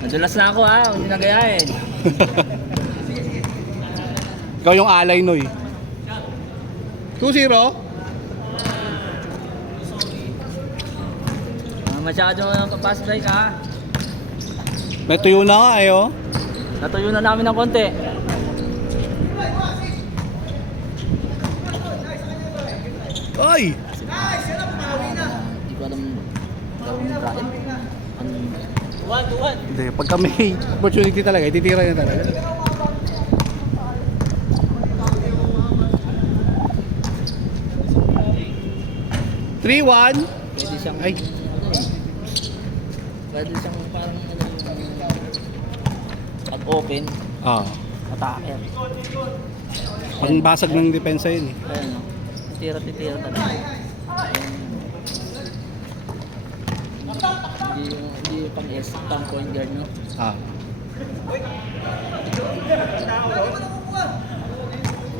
Nadulas na ako ha, hindi nagayain. Ikaw yung alay, Noy. 2-0? Masyado fast break ha. May tuyo na nga eh, oh. Natuyo na namin ng konti. Ay! Hindi ko alam gawin ng bracket. Hindi, pagka may opportunity talaga, ititira niya talaga. 3-1. Pwede siyang, Ay. Pwede siyang parang pag-open, Ah. attacker. Ang basag ng depensa yun eh. Ayan no, titira talaga. Hindi pang S, pang point guard no. Ah.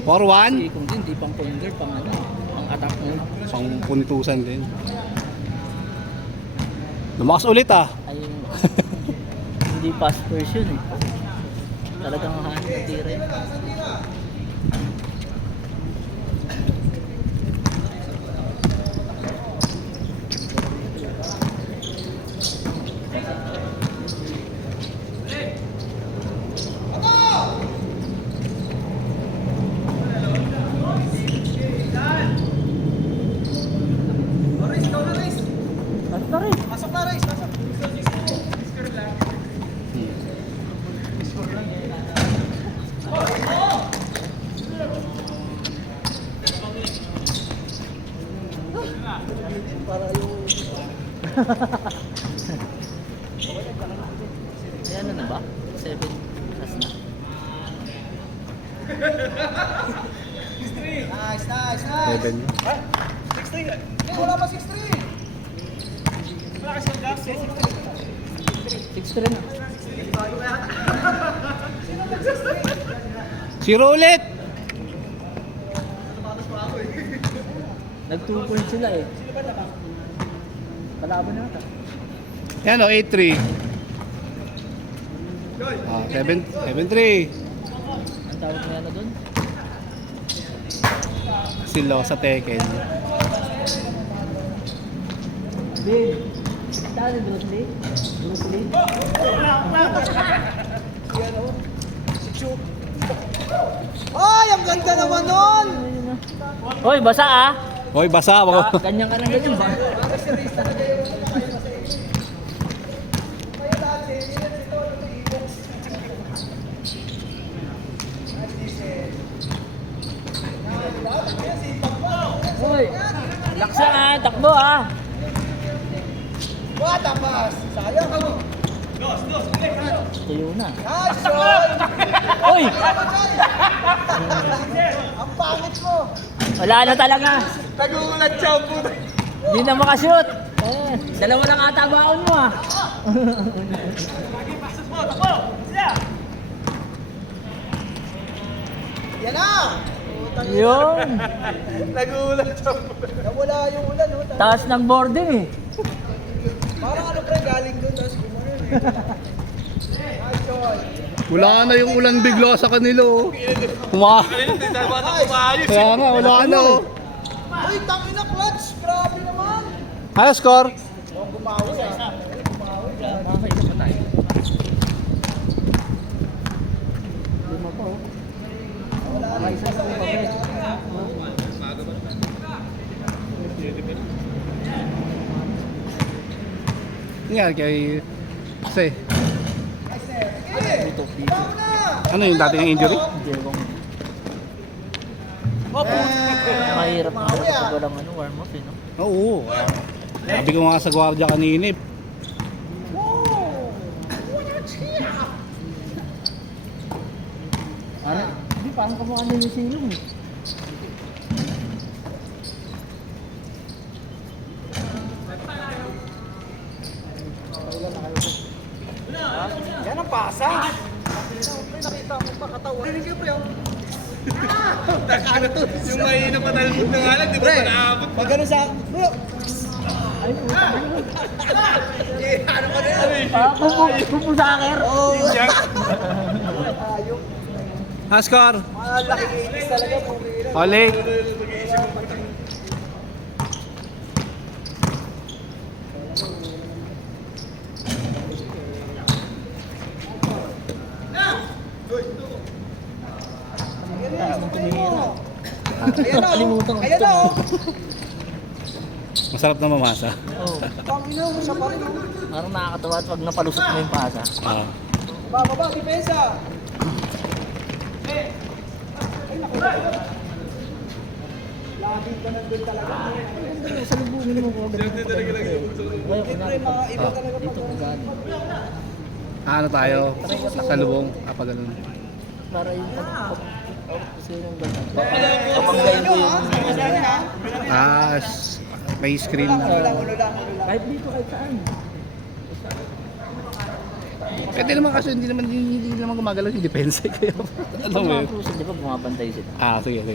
4-1. Kasi kung hindi pang point guard, pang ano, pang attack mo. Pang punitusan din. Lumakas ulit ah. Ay, hindi fast version eh. Talagang hanap ng tira yun. Pasok na rin! Ay, ano na ba? 7 plus na. Nice! 7. 6-3. Wala pa 6-3. Wala kasi yung gas. 6-3 na. 0 ulit. Nag 2 points sila eh. Kalaban na ata. Yan o, 8-3. Ah, 7-3. Ang tawag mo yan na dun? Silo sa Tekken. Bin! Saan yung Bruce Lee? Bruce Lee? Ay, ang ganda naman nun! Hoy, basa ah! Hoy, basa ako. Ganyan ka lang ganyan ba? Hoy! Laksa ah! Takbo ah! What a pass! Sayang ako. Tuyo na. Nice shot! Hoy! Ang pangit mo! Wala na talaga! Nagulat siya ang puto. Hindi na makashoot! Eh, dalawa lang ata baon mo ah! Yan na! Yun! Nagulat siya ang puto. Nawala yung ulan. Oh. Taas ng boarding eh! Parang ano pre, galing doon. Tapos gumanon eh. Nice shot! Wala na yung ulan bigla sa kanila oh. Kaya nga, wala na oh. Ay, tangin na clutch! Grabe naman! Ano score? Huwag gumawi ah. Nakakaisa pa tayo. Lima pa oh. Nakaisa sa mga pagkakas. Yan kay... Kasi, Dito, dito. ano yung dating injury? Hindi ako. Mahirap na pag walang ano, warm up eh no? Oo. Sabi ko nga sa gwardiya kanina eh. Ano? Hindi, parang kamukha din yung silong eh. Yan ang pasa! Pre, nakita mo pa katawan. Dinig ka pre, oh. Yung mahina pa talbog na nga lang, di ba pa naabot? Pag gano'n sa... Ano ka na yan? Pupusaker. Oo. Oscar. Malaki inis talaga po. Oleg. Kalimutan ko. Ayan o. Masarap na mamasa. Oo. Pangina mo siya pa rin. Parang nakakatawa at pag napalusot mo yung pasa. Ah. Bababa, depensa. Lagi ka nandun talaga. Salubungin mo ko. Siyempre, mga iba talaga pag... Ano tayo? Sa lubong. Kapag ganun. Para yung kasi yung kapanggayin ko yung... May screen Ulo na. lang. Kahit dito, kahit saan. Pwede naman kasi hindi naman gumagalaw yung depensa. Kaya alam mo yun. Di ba bumabantay sila? Sige.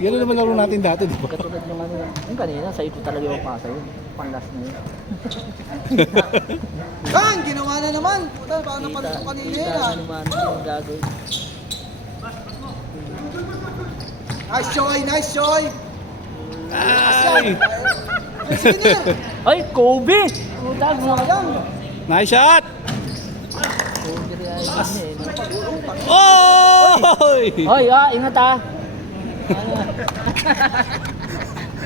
Yan naman laro natin dati, di ba? Katulad ng ano lang. Yung kanina, sa ito talaga yung pasa yun. Pang-last na yun. Kan, ginawa na naman. Puta, baka napalit ko kanina Kita yan. na naman yung gagawin. Nice choy. Ay! Sige na. Ay, Kobe! Puta, mga Lang. Nice shot! Kobe rin ay eh. Oy! Hoy, ingat ah!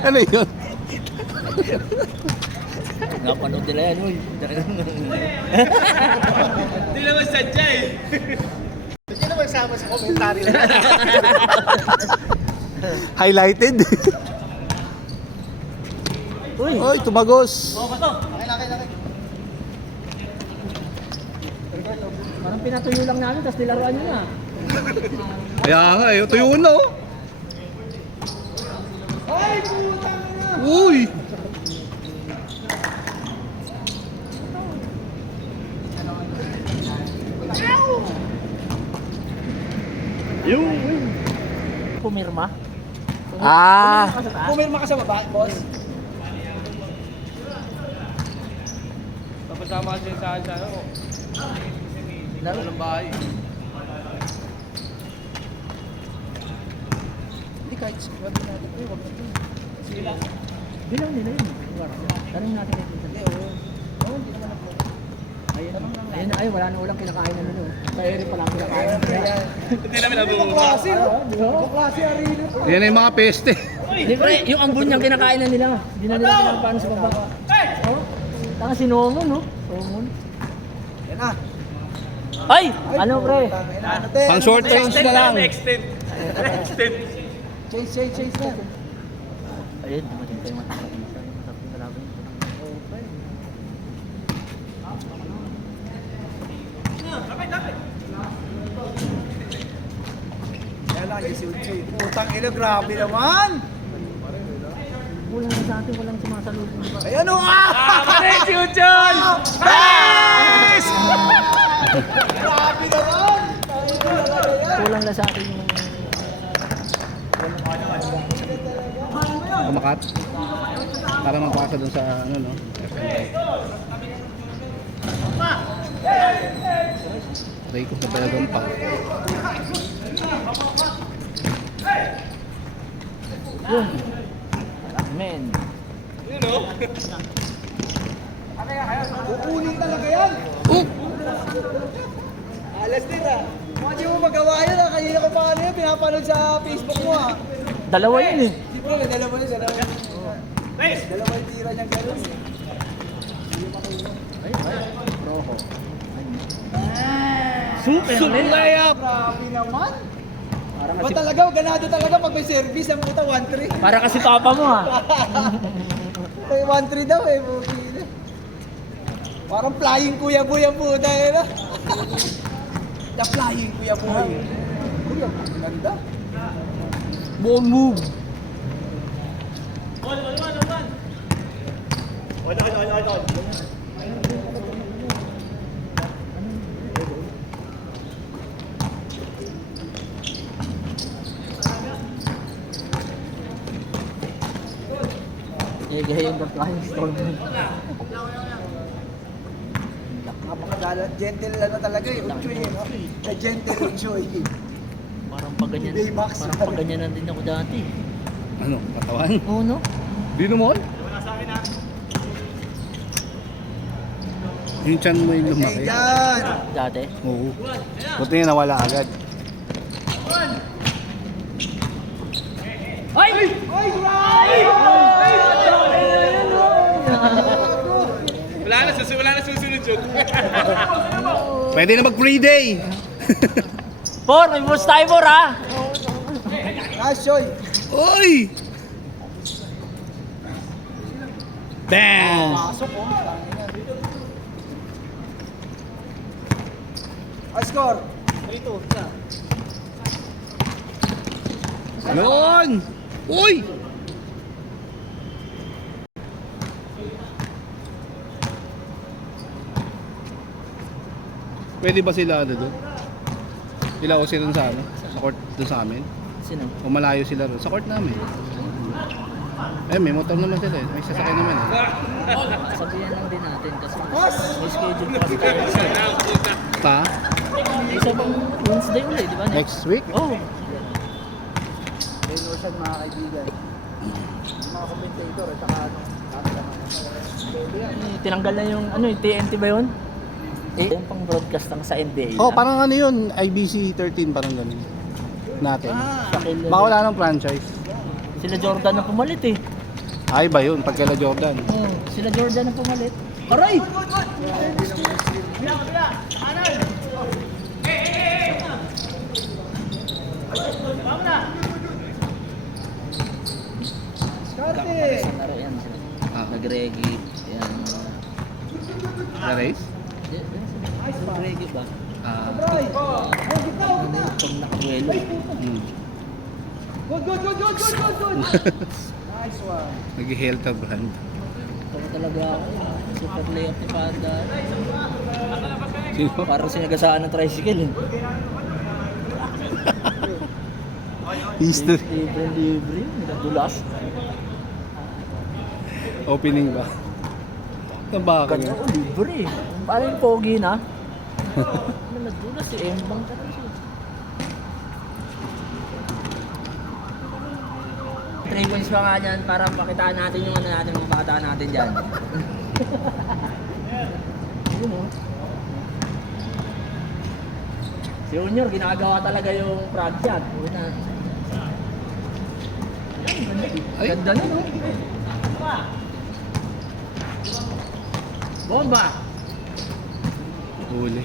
Ano yun? Napanood nila yan, uy. Hindi naman sadya eh. Hindi naman sama sa komentaryo. Highlighted? Uy! Oy, tumagos! Laki. Parang pinatuyo lang namin, tapos nilaruan nyo na. Kaya nga, tuyo na oh! Ay, putang na. Uy! Pumirma? Pumirma ka sa baba, boss. Papasama kasi sa akin sa ano. Laro ng bahay. Hindi kahit wag natin ko, wag natin. Sila. Bilang nila yun. Tanong natin kay Tita. Hindi, oo. Oo, hindi naman ako. Ayun, wala na ulang kinakain na nila. Kaya rin pala ang kinakain. Hindi namin nabubuha. Klase, oh. Klase arena. Yan ay mga peste. Di ba, yung ambon niyang kinakain na nila. Hindi na nila pinapaano sa baba. Oh, tanga si Nomon, no? Nomon. Yan na. Ay! Ano, pre? Pang short range na lang. Extend. Change na. Ayun, dumating tayo matapos. Masarap yung kalaban. Kaya lang, yung si Uchoy. Putang ina, grabe naman. Kulang na sa atin, walang sumasalubong ba? Ayan o! Pare, si Uchoy! Yes! Grabe naman! Kulang na sa atin yung... Kumakat. Para magpasa dun sa ano no. Aray ko sa talagang pa. Yun. Men. Kukunin talaga yan! Alas din ah! Hindi mo magawa yan ah! Kanina ko pa ano yan, pinapanood sa Facebook mo ah! Dalawa yun eh. Di ba, dalawa yun. Dalawa yung tira niyang gano'n. Rojo. Super layup! Grabe naman! Para Ba kasi, talaga, ganado talaga pag may service ang puta, 1-3. para kasi papa mo ha. May 1-3 daw eh, buki na. Parang flying kuya boy ang puta eh na. The flying kuya boy. Kuya, ganda. Ball move. Gaya yung flying storm. Napakagalat. Gentle ano talaga eh. Uchoy eh. The gentle Uchoy. Parang pag ganyan, Baymax. parang pag ganyan na din ako dati. Ano, katawan? Oo, no? Dino mo? Yung chan mo yung lumaki. Yan. Dati. Oo. Buti nga nawala agad. Ay! Wala na susunod yun. Pwede na mag-pre-day! Por, may boost tayo, Por, ha? Nice, Choy. Uy! Bam! Pasok oh. Score. 3-2. Yun! Uy! Pwede ba sila ano doon? Sila o sila sa ano? Sa court doon sa amin? Sino? O malayo sila doon? Sa court namin. Eh, may motor naman sila eh. May sasakyan naman eh. Sabihan lang din natin kasi may schedule pa kasi tayo. Ta? Isa bang Wednesday ulit, di ba? Next week? Oh, Ayun siya mga kaibigan. Mga commentator at saka ano. tinanggal na yung ano, yung TNT ba yun? Yung pang broadcast ng sa NBA. Oh, parang ano yun? IBC 13 parang ganun. Natin. Pakil- Baka wala nang franchise. Sila Jordan na pumalit eh. Ay ba yun? Pagkaila Jordan. Oh, sila Jordan na pumalit. Aray! Skarte. Laro yan sila. Ah. Nag-reggae. Yan. Na race? Nag-reggae ba? Ah. Bray. Oh, gitna. Ano yung pag nakabuelo? Hmm. Good. Nice one. Nag-Helta brand. Ito talaga ako. Super layup ni Panda. Sino? Parang sinagasaan ng tricycle eh. History. Libre. Dulas. Opening ba? Ang baka Kanya yun. ko libre eh. Parang yung pogi na. Ano nagdulas si Embang ka rin siya. 3 points pa nga dyan para pakitaan natin yung ano natin, mga bata natin dyan. Yun o. Si Junior, ginagawa talaga yung frog shot. Una. Ay. Ganda na no? Bomba! Huli.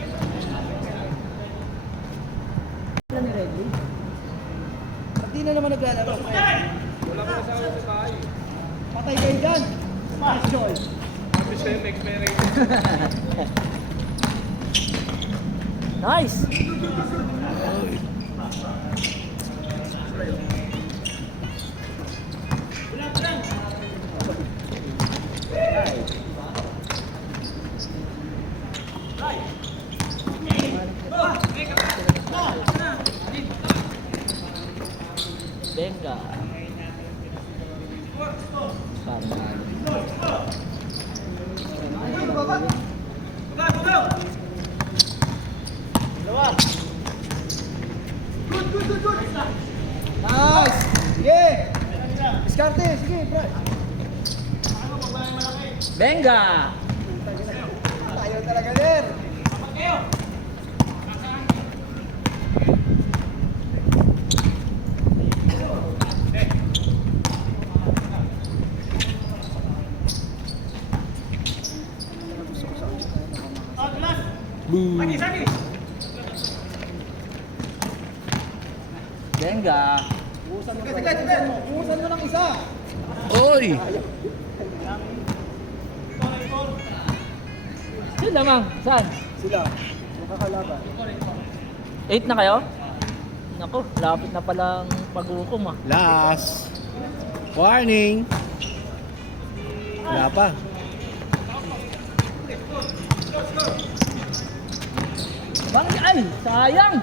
Hindi na naman naglalaro. Patay kayo dyan. Nice, Choy. Nice! Venga. Parang Nice. Sige. Skarte. Sige, bro. Venga! Tayo talaga din. Boom! Venga! Ubusan mo ng isa. Oy! Sila mang, saan? Sila. Nakakalaban. 8 na kayo? Naku, lapit na palang pag-ukom ah. Last! Warning! Wala pa. Bakit? Ay, sayang!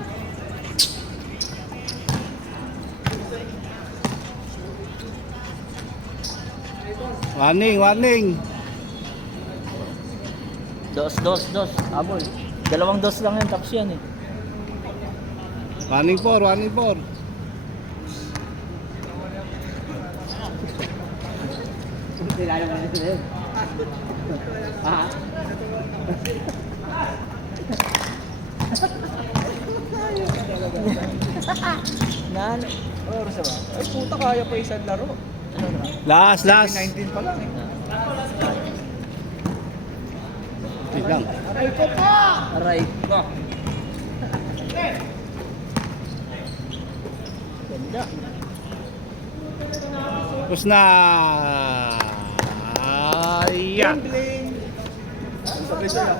Warning. Dos. Abol. Dalawang dos lang yan, tapos yan eh. Warning 4. Nan. Ano oras na ba? Ay puta, kaya pa isang laro. Last. 19 pa lang eh. Wait lang. Aray ko. Ganda. Tapos na. Ayan. Bling! Sabay sa'yo.